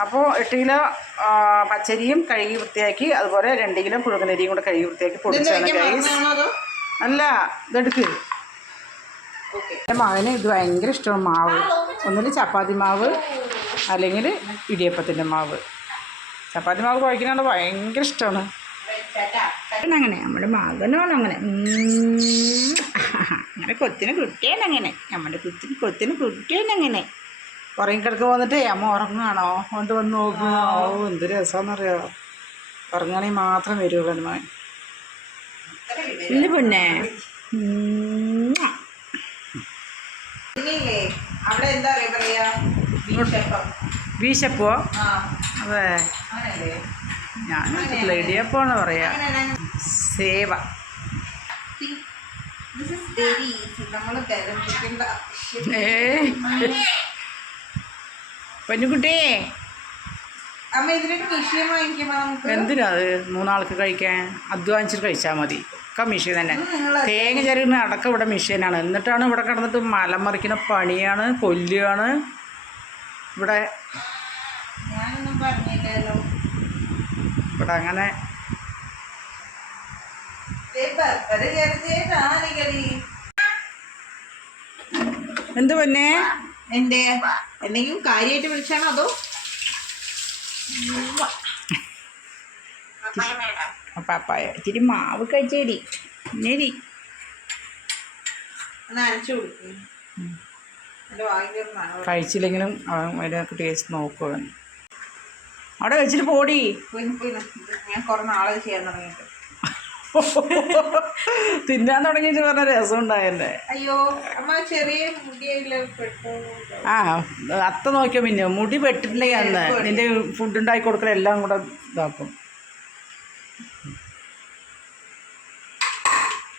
അപ്പോൾ എട്ട് കിലോ പച്ചരിയും കഴുകി വൃത്തിയാക്കി അതുപോലെ രണ്ട് കിലോ പുഴുങ്ങനരിയും കൂടെ കഴുകി വൃത്തിയാക്കി പൊടിച്ചാണ് ഗൈസ് അല്ല ഇതെടുക്ക് മാവിന് എന്റെ മകന് ഇത് ഭയങ്കര ഇഷ്ടമാണ് മാവ്. ഒന്നുകിൽ ചപ്പാത്തി മാവ് അല്ലെങ്കിൽ ഇടിയപ്പത്തിന്റെ മാവ്. ചപ്പാത്തി മാവ് കുഴക്കുന്നത് ഭയങ്കര ഇഷ്ടമാണ്. അങ്ങനെ നമ്മുടെ മകനാണ് അങ്ങനെ. അങ്ങനെ കൊത്തിന് കുട്ടിയാണ് അങ്ങനെ. നമ്മുടെ കുത്തിന് കൊത്തിന് കുട്ടിയാണ് അങ്ങനെ. ഉറങ്ങിക്കിടക്ക് വന്നിട്ടേ അമ്മ ഉറങ്ങുകയാണോ? കൊണ്ട് വന്ന് നോക്കുക ഓ എന്ത് രസമെന്നറിയോ ഉറങ്ങണേ മാത്രം വരുള്ളൂ എന്റെ മകൻ ഇല്ല പിന്നെ. അവിടെ എന്താ അറിയാ പറയാ? അതെ. ഞാൻ ഇടിയപ്പോന്ന് പറയാ. സേവ. ദിസ് ഈസ് വെരി ഈസി നമ്മൾ ഗരമിക്കേണ്ട ഏ അമ്മ നമുക്ക്? എന്തിനാ അത് മൂന്നാൾക്ക് കഴിക്കാൻ? അധ്വാനിച്ചിട്ട് കഴിച്ചാൽ മതി. ഒക്കെ മെഷീൻ തന്നെ. തേങ്ങ ചെരുന്ന അടക്കം ഇവിടെ മെഷീനാണ് എന്നിട്ടാണ് ഇവിടെ കിടന്നിട്ട് മലം മറിക്കുന്ന പണിയാണ് കൊല്ലുകയാണ് ഇവിടെ ഇവിടെ അങ്ങനെ എന്ത് പൊന്നെ? എന്റെ എന്തെങ്കിലും കാര്യമായിട്ട് വിളിച്ചാണോ അതോ? പപ്പായ ഇച്ചിരി മാവ് കഴിച്ചേടി. നേരി കഴിച്ചില്ലെങ്കിലും അതിനൊക്കെ ടേസ്റ്റ് നോക്കുക അവിടെ വെച്ചിട്ട് പോടി. ഞാൻ കുറേ നാളെ ചെയ്യാൻ തുടങ്ങിയിട്ട്. തിന്നാൻ തുടങ്ങി പറഞ്ഞ രസം ഉണ്ടായല്ലേ? അയ്യോ അമ്മ ചെറിയ ആ അത്ത നോക്കിയോ പിന്നെ? മുടി വെട്ടിട്ടില്ലെങ്കിൽ അന്ന്? നിന്റെ ഫുഡ് ഉണ്ടാക്കി കൊടുക്കല എല്ലാം കൂടെ ഇതാക്കും.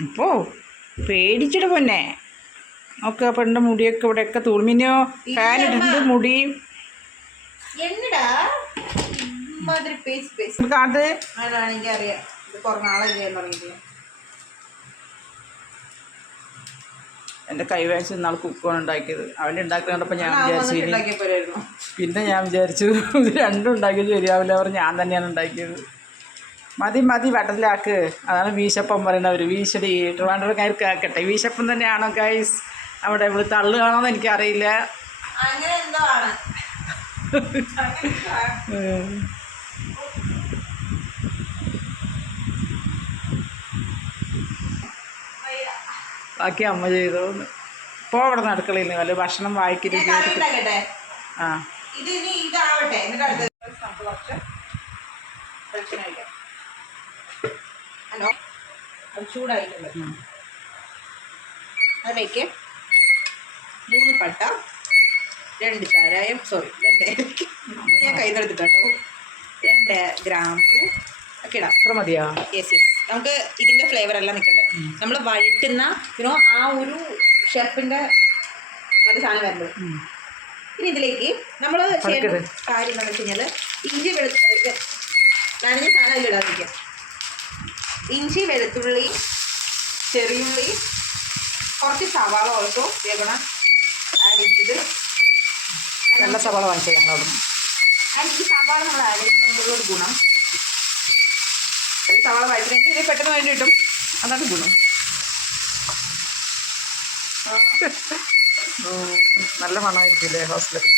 ഇപ്പോ പേടിച്ചിട്ട് പൊന്നെ. ഒക്കെ പെണ്ണിന്റെ മുടിയൊക്കെ ഇവിടെയൊക്കെ തുളുമിനോ ഫാൻ ഇട്ടിട്ട് മുടി. എന്നടാ? ഇമ്മാതിരി പേസ് പേസ് കാട്ട് അതാണ് എനിക്ക് അറിയാം ഇത് കുറെ നാളെ ചെയ്യാൻ തുടങ്ങിയിട്ട് എന്റെ കൈവേശം ഇന്നാൾ കുക്കാണ് ഉണ്ടാക്കിയത്. അവൻ ഉണ്ടാക്കി കണ്ടപ്പോൾ ഞാൻ വിചാരിച്ചു പിന്നെ ഞാൻ വിചാരിച്ചു ഇത് രണ്ടും ഉണ്ടാക്കിയത് ശരിയാവില്ല അവർ ഞാൻ തന്നെയാണ് ഉണ്ടാക്കിയത്. മതി മതി വട്ടത്തിലാക്ക്. അതാണ് വീശപ്പം പറയുന്നവർ വീശടി. ട്രിവാൻഡ്രക്കാർക്ക് ആക്കട്ടെ. വീശപ്പം തന്നെയാണോ ഗൈസ് അവിടെ ഇവിടെ തള്ളുകയാണോന്ന് എനിക്കറിയില്ല. അങ്ങനെ എന്തോ ആണ്. ബാക്കി അമ്മ ചെയ്തു ഇപ്പോൾ അവിടെ നടക്കളില്ല നല്ല ഭക്ഷണം വായിക്കരുത് ആ. ഇത് ഇനി ഇതാവട്ടെ. എന്നിട്ട് അടുത്ത നമുക്ക് കുറച്ച് വെളിച്ചെണ്ണ ഒഴിക്കാം. ഹലോ? അത് ചൂടായിട്ടുണ്ട്. ഉം. അതിലേക്ക് മൂന്ന് പട്ട രണ്ട് ചാരായം സോറി രണ്ട് ഞാൻ കൈ നടത്തിട്ടോ രണ്ട് ഗ്രാമ്പു ഒക്കെ ഇടാം. അത്ര മതിയോ? യെസ് യെസ് നമുക്ക് ഇതിന്റെ ഫ്ലേവർ എല്ലാം നിൽക്കണ്ടേ നമ്മൾ വഴറ്റുന്ന യുനോ ആ ഒരു ഷെഫിന്റെ ഒരു സാധനം വരുന്നത്. ഇനി ഇതിലേക്ക് നമ്മൾ ചെയ്യുന്ന കാര്യം എന്താണെന്ന് വെച്ച് കഴിഞ്ഞാൽ ഇഞ്ചി വെളുത്തുള്ളി നനഞ്ഞ സാധനം അതിൽ ഇടാതിരിക്കുക ഇഞ്ചി വെളുത്തുള്ളി ചെറിയുള്ളി കുറച്ച് സവാള ഓൾസോ വേഗണം ആഡ് ചെയ്തിട്ട് നല്ല സവാള വാങ്ങിച്ചു ഞങ്ങളോട് ആൻഡ് ഈ സവാള നമ്മൾ ആഡ് ചെയ്യുന്നതുകൊണ്ടുള്ള ഒരു ഗുണം ഈ സവാള വഴറ്റിനെങ്കിൽ ഇത് പെട്ടെന്ന് വേണ്ടി കിട്ടും. അതാണ് ഗുണം. നല്ല മണമായിരിക്കില്ലേ ഹോസ്റ്റലൊക്കെ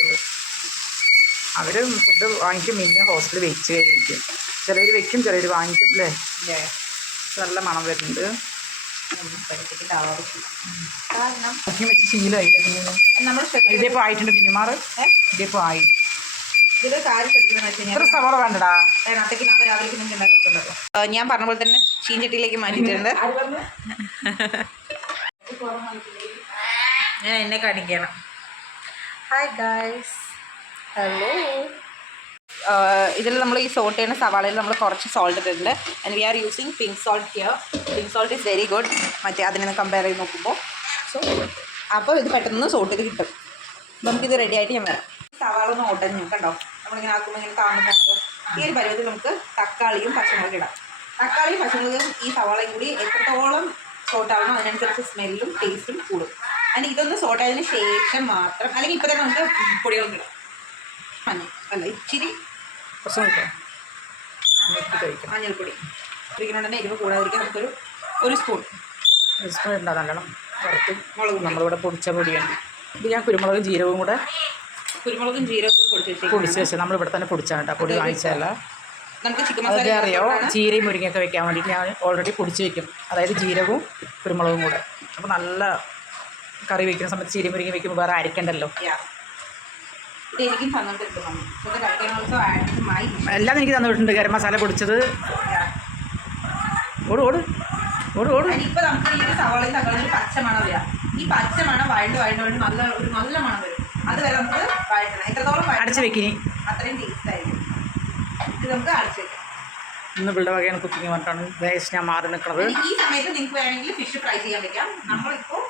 അവർ ഫുഡ് വാങ്ങിക്കും പിന്നെ ഹോസ്റ്റലിൽ വെച്ച് കഴിക്കും. ചിലർ വെക്കും ചിലർ വാങ്ങിക്കും അല്ലേ? നല്ല മണം വരുന്നുണ്ട്. കാരണം വെച്ച് നമ്മൾ ഇടിയപ്പം ആയിട്ടുണ്ട് പിന്നുമാറ് ഇടിയപ്പം ആയി. ഇതിൽ കാര്യം ശ്രദ്ധിക്കുന്നത് വെച്ച് എത്ര വേണ്ടടാ. അതിനകത്തേക്ക് നാളെ രാവിലെ നിങ്ങൾക്ക് ഉണ്ടാക്കി കൊടുക്കുന്നുണ്ടോ ഞാൻ പറഞ്ഞ പോലെ തന്നെ ചീഞ്ചട്ടിയിലേക്ക് മാറ്റിയിട്ടുണ്ട്. ഞാൻ എന്നെ കാണിക്കണം. ഹായ് ഗായ്സ് ഹലോ ഇതിൽ നമ്മൾ ഈ സോൾട്ട് ചെയ്യുന്ന സവാളയിൽ നമ്മൾ കുറച്ച് സോൾട്ട് ഇട്ടിട്ടുണ്ട്. And we are using pink salt here pink salt is very good മറ്റേ അതിനെ കമ്പയർ ചെയ്ത് നോക്കുമ്പോൾ സോ അപ്പോൾ ഇത് പെട്ടെന്ന് സോൾട്ട് ചെയ്ത് കിട്ടും. നമുക്കിത് റെഡി ആയിട്ട് ഞാൻ വരാം. സവാള ഒന്ന് ഓട്ടഞ്ഞു. കണ്ടോ? നമ്മളിങ്ങനെ ആക്കുമ്പോൾ ഇങ്ങനെ താഴ്ന്നു പോകുന്നത് ഈ ഒരു പരുവത്തിൽ നമുക്ക് തക്കാളിയും പച്ചമുളകും ഇടാം. തക്കാളിയും പച്ചമുളകും ഈ സവാളയും കൂടി എത്രത്തോളം സോട്ടാവണോ അതിനനുസരിച്ച് സ്മെല്ലും ടേസ്റ്റും കൂടും. അതിന് ഇതൊന്ന് സോട്ടായതിന് ശേഷം മാത്രം അല്ലെങ്കിൽ ഇപ്പോൾ തന്നെ നമുക്ക് പൊടികളൊക്കെ ഇടാം. മഞ്ഞ അല്ല ഇച്ചിരി മഞ്ഞൾപ്പൊടി ഒരിക്കലുണ്ടെങ്കിൽ എരിവ് കൂടാതിരിക്കാൻ നമുക്കൊരു ഒരു സ്പൂൺ. സ്പൂൺ ഉണ്ടാ നല്ലോണം വറുത്തും. മുളകും നമ്മളിവിടെ പൊടിച്ച പൊടിയാണ്. ഇത് ഞാൻ കുരുമുളകും ജീരകവും കൂടെ കുരുമുളകും ജീരകവും പൊടിച്ച് പൊടിച്ച് നമ്മൾ ഇവിടെ തന്നെ പൊടിച്ചാണ് കേട്ടോ. പൊടി വാങ്ങിച്ചല്ല നമുക്ക് ചിക്കൻ മസാല അറിയോ? ചീരയും മുരിങ്ങയൊക്കെ വെക്കാൻ വേണ്ടിയിട്ട് ഞാൻ ഓൾറെഡി പൊടിച്ച് വെക്കും. അതായത് ജീരകവും കുരുമുളകും കൂടെ. അപ്പോൾ നല്ല കറി വെക്കുന്ന സമയത്ത് ചീരയും മുരിങ്ങ വെക്കുമ്പോൾ വേറെ അരക്കണ്ടല്ലോ. എല്ലാം എനിക്ക് തന്നിട്ടുണ്ട്. ഗരം മസാല പൊടിച്ചത്. ഓട് ഓട്. ഓട് ഓട്. ഇപ്പൊ നമുക്ക് ഈ സവാളയും തക്കാളിയും ഒരു പച്ച മണം വരാം. ഈ പച്ച മണം വഴണ്ട് വഴണ്ട് വഴണ്ട് നല്ല ഒരു നല്ല മണം വരും. അതുവരെ നമുക്ക് വഴറ്റണം. എത്രത്തോളം അടച്ചു വെക്കിനി. അത്രയും ടേസ്റ്റ് ആയിരിക്കും. ഇത് നമുക്ക് അടച്ചു വെക്കാം. ഇന്ന് ഇവിടെ വകയാണ് കുക്കിംഗ് പറഞ്ഞിട്ടാണ് വേസ്റ്റ് ഞാൻ മാറി നിൽക്കുന്നത്. ഈ സമയത്ത് നിങ്ങൾക്ക് വേണമെങ്കിൽ ഫിഷ് ഫ്രൈ ചെയ്യാൻ വെക്കാം. നമ്മളിപ്പോൾ.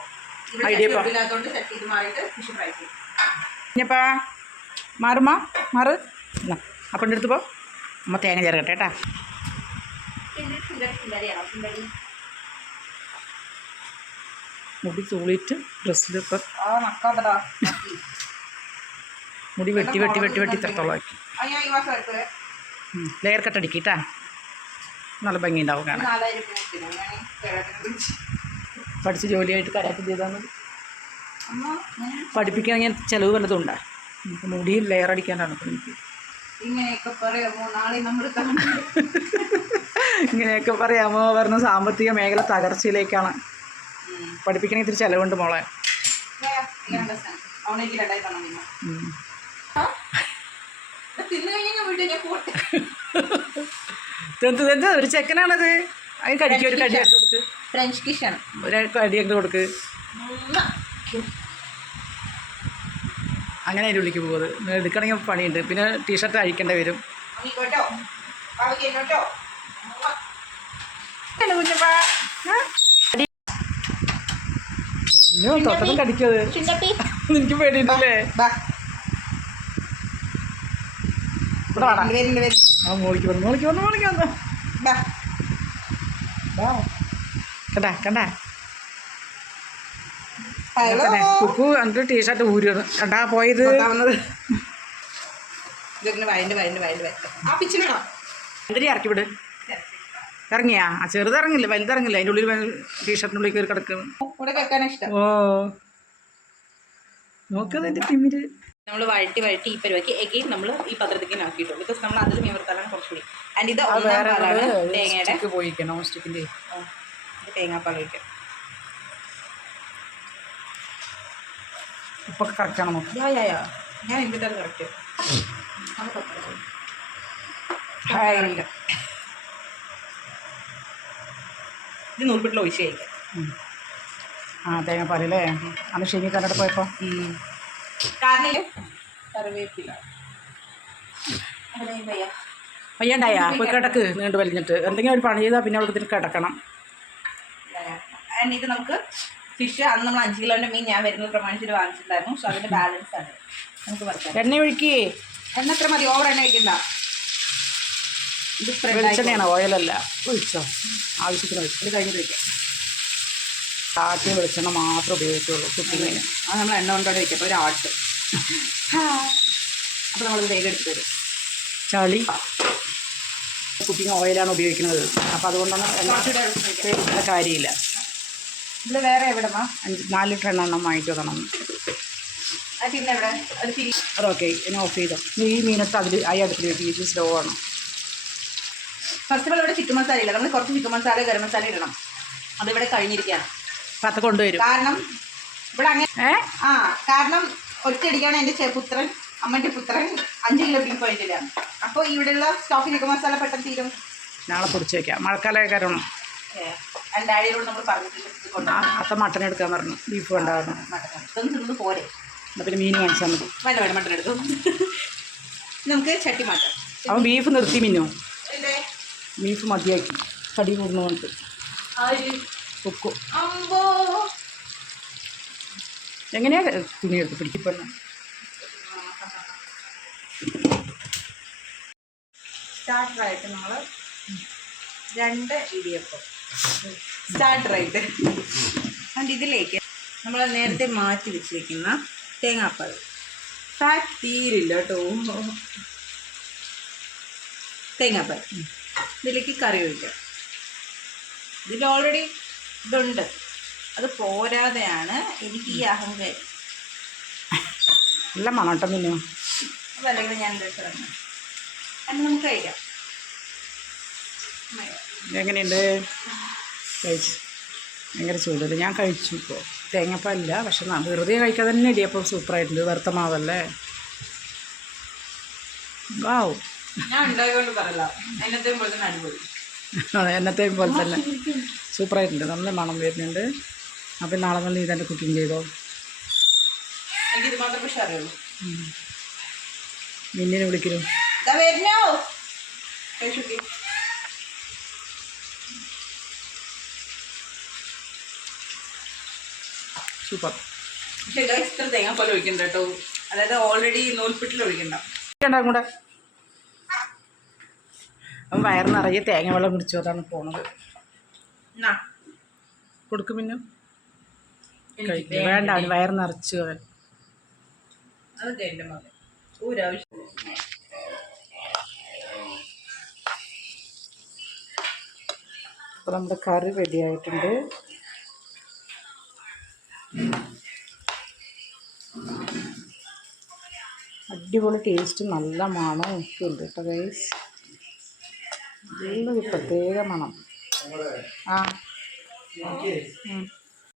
ഇല്ലാത്തതുകൊണ്ട് സെറ്റ് ചെയ്ത് മാറിയിട്ട് ഫിഷ് ഫ്രൈ ചെയ്യും. ഇനിയപ്പാ മാറുമാ മാറ്. അപ്പം എന്റെ അടുത്ത് പോ. അമ്മ തേങ്ങ ചേർക്കട്ടെ കേട്ടാ. മുടി തൂളിയിട്ട് ഡ്രസ്സിലൊക്കെ ആ മക്കാത്തടാ മുടി വെട്ടി വെട്ടി വെട്ടി വെട്ടി ഇത്രത്തോളം ആക്കി ലെയർ കട്ട് അടിക്കിട്ടാ. നല്ല ഭംഗി ഉണ്ടാവും കാണാൻ പഠിച്ച് ജോലിയായിട്ട് കരാക്കി ചെയ്താൽ മതി. പഠിപ്പിക്കാൻ ഞാൻ ചിലവ് വല്ലതും ഉണ്ടാ മുടിയിൽ ലെയർ അടിക്കാനാണ് എനിക്ക്. ഇങ്ങനെയൊക്കെ പറയാമോ നാളെ നമ്മൾ ഇങ്ങനെയൊക്കെ പറയാമോ? പറഞ്ഞ സാമ്പത്തിക മേഖല തകർച്ചയിലേക്കാണ്. പഠിപ്പിക്കണമെങ്കിൽ ഇത്തിരി ചിലവുണ്ട് മോളെ. അവനെനിക്ക് രണ്ടായി തന്നു തെന്ത് ഇതെന്ത് ഒരു ചെക്കനാണത്. അതിന് കടിക്ക് ഒരു കടി കൊടുക്ക് ഫ്രഞ്ച് കിഷാണ് ഒരു കടിയൊക്കെ കൊടുക്ക്. അങ്ങനെ അതിന്റെ ഉള്ളിലേക്ക് പോകുന്നത്. എടുക്കണമെങ്കിൽ പണിയുണ്ട്. പിന്നെ ടീഷർട്ട് അഴിക്കേണ്ടി വരും. തൊട്ടതും കടിക്കത് എനിക്ക് പേടിയുണ്ടല്ലേ? ആ മോളിക്ക് വന്നു മോളിക്ക് വന്നു മോളിക്ക് വന്നു. ബാ. കണ്ടാ കണ്ടാ. കുക്കു എന്റെ ടീഷർട്ട് ഊരിയാണ് കണ്ടാ പോയത്? ഇറക്കി വിട്? ഇറങ്ങിയാ? ആ ചെറുത് ഇറങ്ങില്ല വലുതിറങ്ങില്ല അതിന്റെ ഉള്ളിൽ ടീഷർട്ടിനുള്ളിൽ കയറി കിടക്കും. ഇവിടെ കേൾക്കാൻ ഇഷ്ടം. ഓ. നോക്കതിന്റെ തിമ്മിര് നമ്മൾ വഴറ്റി വഴറ്റി ഈ പരിപാടി എഗെയിൻ നമ്മൾ ഈ പത്രത്തിലേക്ക് ആക്കിയിട്ടു ബിക്കോസ് നമ്മൾ അതിൽ മീൻ വറുത്താലാണ് കുറച്ചുകൂടി ആൻഡ് ഇത് ഒന്നാം പാലാണ് തേങ്ങയുടെ. സ്റ്റിക്ക് പോയിക്കാം സ്റ്റിക്കിന്റെ തേങ്ങാപ്പാൽ ഒഴിക്കാം. ഇപ്പൊ കറക്റ്റ് ആണോ യാ യാ യാ. ഞാൻ എന്തിട്ടാണ് കറക്റ്റ് ഹായ്. ഇത് നൂൽപ്പിട്ടിൽ ഒഴിച്ച് കഴിക്കാം. ആ തേങ്ങാപ്പാലല്ലേ അന്ന് ഷെനി കണ്ടടെ പോയപ്പോൾ കാരണം കറിവേപ്പില. വയ്യണ്ടായാ പോയി കിടക്ക് നീണ്ടു വലിഞ്ഞിട്ട്. എന്തെങ്കിലും ഒരു പണി ചെയ്താൽ പിന്നെ അവൾക്ക് ഇതിന് കിടക്കണം. ഇത് നമുക്ക് ഫിഷ് അന്ന് നമ്മൾ അഞ്ച് കിലോന്റെ മീൻ ഞാൻ വരുന്നത് പ്രമാണിച്ചിട്ട് വാങ്ങിച്ചിട്ടുണ്ടായിരുന്നു. സോ അതിന്റെ ബാലൻസ് ആണ്. നമുക്ക് വറുക്കാം. എണ്ണ ഒഴുക്കി. എണ്ണ എത്ര മതി. ഓവർ എണ്ണ ഒഴിക്കണ്ട. ഇത് വെളിച്ചെണ്ണയാണ് ഓയിലല്ല ഒഴിച്ചോ? ആവശ്യത്തിന് ഒഴിച്ചു കഴിഞ്ഞിട്ട് വയ്ക്കാം ആട്ടിയ വെളിച്ചെണ്ണ മാത്രം ഉപയോഗിക്കുള്ളൂ കുക്കിങ്ങിന്. അത് നമ്മൾ എണ്ണ കൊണ്ടോടെ വയ്ക്കും അപ്പോൾ ഒരു ആട്ട് അപ്പോൾ നമ്മൾ വേഗം എടുത്ത് തരും. ചളി. കുക്കിംഗ് ഓയിലാണ് ഉപയോഗിക്കുന്നത്. അപ്പോൾ അതുകൊണ്ടാണ് എണ്ണ കാര്യമില്ല. ഇതിൽ വേറെ എവിടെമാ അഞ്ച് നാല് ലിറ്റർ എണ്ണ എണ്ണം വാങ്ങിച്ചു തന്നെ അത് ഓക്കെ എവിടെ? അതൊക്കെ ഇനി ഓഫ് ചെയ്തോ. ഈ മീനത്ത് അതിൽ ആ അടുപ്പിൽ വെക്കും. ഇത് സ്ലോ ആണ്. ഫസ്റ്റ് ഓഫ് ഓൾ ഇവിടെ ചിക്കൻ മസാല ഇല്ല നമ്മൾ കുറച്ച് ചിക്കൻ മസാല ഗരം മസാല ഇടണം. അതിവിടെ കഴിഞ്ഞിരിക്കുകയാണ്. പത്ത് കൊണ്ടുവരും. കാരണം ഇവിടെ അങ്ങനെ ആ കാരണം ഒറ്റയടിക്കാണ് എന്റെ ചെറുപുത്രൻ പുത്രൻ അമ്മന്റെ പുത്രൻ അഞ്ച് കിലോ ബീഫ് കഴിച്ചില്ല അപ്പോൾ ഇവിടെയുള്ള സ്റ്റോക്കിലൊക്കെ മസാല പെട്ടെന്ന് തീരും. നാളെ പൊടിച്ച് വയ്ക്കാം മഴക്കാലമൊക്കെ കാരണം. നമ്മൾ കൊണ്ടുവരണം. അത്ത മട്ടൻ എടുക്കാൻ പറഞ്ഞു. ബീഫ് വേണ്ട പറഞ്ഞു മട്ടൻ ഇതൊന്നും തിന്നത് പോരെ. എന്നാൽ പിന്നെ മീൻ വാങ്ങിച്ചാൽ മതി. വേണ്ട വേണ്ട മട്ടൻ എടുത്തു. നമുക്ക് ചട്ടി മാറ്റാം അവൻ ബീഫ് നിർത്തി മിന്നു. ബീഫ് മതിയാക്കി. തടി കൂടുന്നു കൊണ്ട് കുക്കു അമ്പോ. എങ്ങനെയാ തുണി എടുത്ത് പിടിക്കപ്പെടുന്ന സ്റ്റാർട്ടറായിട്ട് നമ്മൾ രണ്ട് ഇടിയപ്പം. സ്റ്റാർട്ടറായിട്ട്. അതുകൊണ്ട് ഇതിലേക്ക് നമ്മൾ നേരത്തെ മാറ്റി വെച്ചിരിക്കുന്ന തേങ്ങാപ്പാൽ. ഫാറ്റ് തീരില്ല കേട്ടോ. തേങ്ങാപ്പാൽ. ഇതിലേക്ക് കറി ഒഴിക്കാം. ഇതിൽ ഓൾറെഡി ഇതുണ്ട്. അത് പോരാതെയാണ് എനിക്ക് ഈ അഹങ്കാരം നല്ല മണോട്ടം പിന്നെ അതല്ലെങ്കിൽ ഞാൻ അത് നമുക്ക് കഴിക്കാം. എങ്ങനെയുണ്ട് കഴിച്ചു. ഭയങ്കര ചൂടല്ലേ? ഞാൻ കഴിച്ചു ഇപ്പോൾ തേങ്ങപ്പല്ല പക്ഷെ ന- വെറുതെ കഴിക്കാൻ തന്നെ ഇടിയപ്പം സൂപ്പറായിട്ടുണ്ട്. വറുത്ത മാവല്ലേ? വാവ്. ഞാൻ ഉണ്ടായതുകൊണ്ട് പറയല എന്നത്തെയും പോലെ തന്നെ അടിപൊളി. അതെ എന്നത്തെയും പോലെ തന്നെ. സൂപ്പറായിട്ടുണ്ട്. നല്ല മണം വരുന്നുണ്ട്. അപ്പം നാളെ മുതൽ ഇതെന്റെ കുക്കിംഗ് ചെയ്തോ? എനിക്കിത് മാത്രം പക്ഷേ അറിയുള്ളൂ. മിന്നിനെ വിളിക്കലും സൂപ്പർ. പക്ഷേ ഇത്ര തേങ്ങാപ്പാൽ ഒഴിക്കണ്ട കേട്ടോ. അതായത് ഓൾറെഡി നൂൽപ്പിട്ടിൽ ഒഴിക്കണ്ട. കൂടെ അപ്പം വയറ് നിറയെ തേങ്ങ വെള്ളം കുടിച്ചു. അതാണ് പോണത്. കൊടുക്കും പിന്നെ കഴിക്കും. വേണ്ട അവൻ വയർ നിറച്ചു അവൻ. അതൊക്കെ കഴിഞ്ഞ മതി. ഒരാവശ്യം അപ്പോൾ നമ്മുടെ കറി റെഡി ആയിട്ടുണ്ട്. അടിപൊളി ടേസ്റ്റ് നല്ല മണവും ഒക്കെ ഉണ്ട് കേട്ടോ ഗൈസ് നല്ലൊരു പ്രത്യേക മണം. ആ ഉം.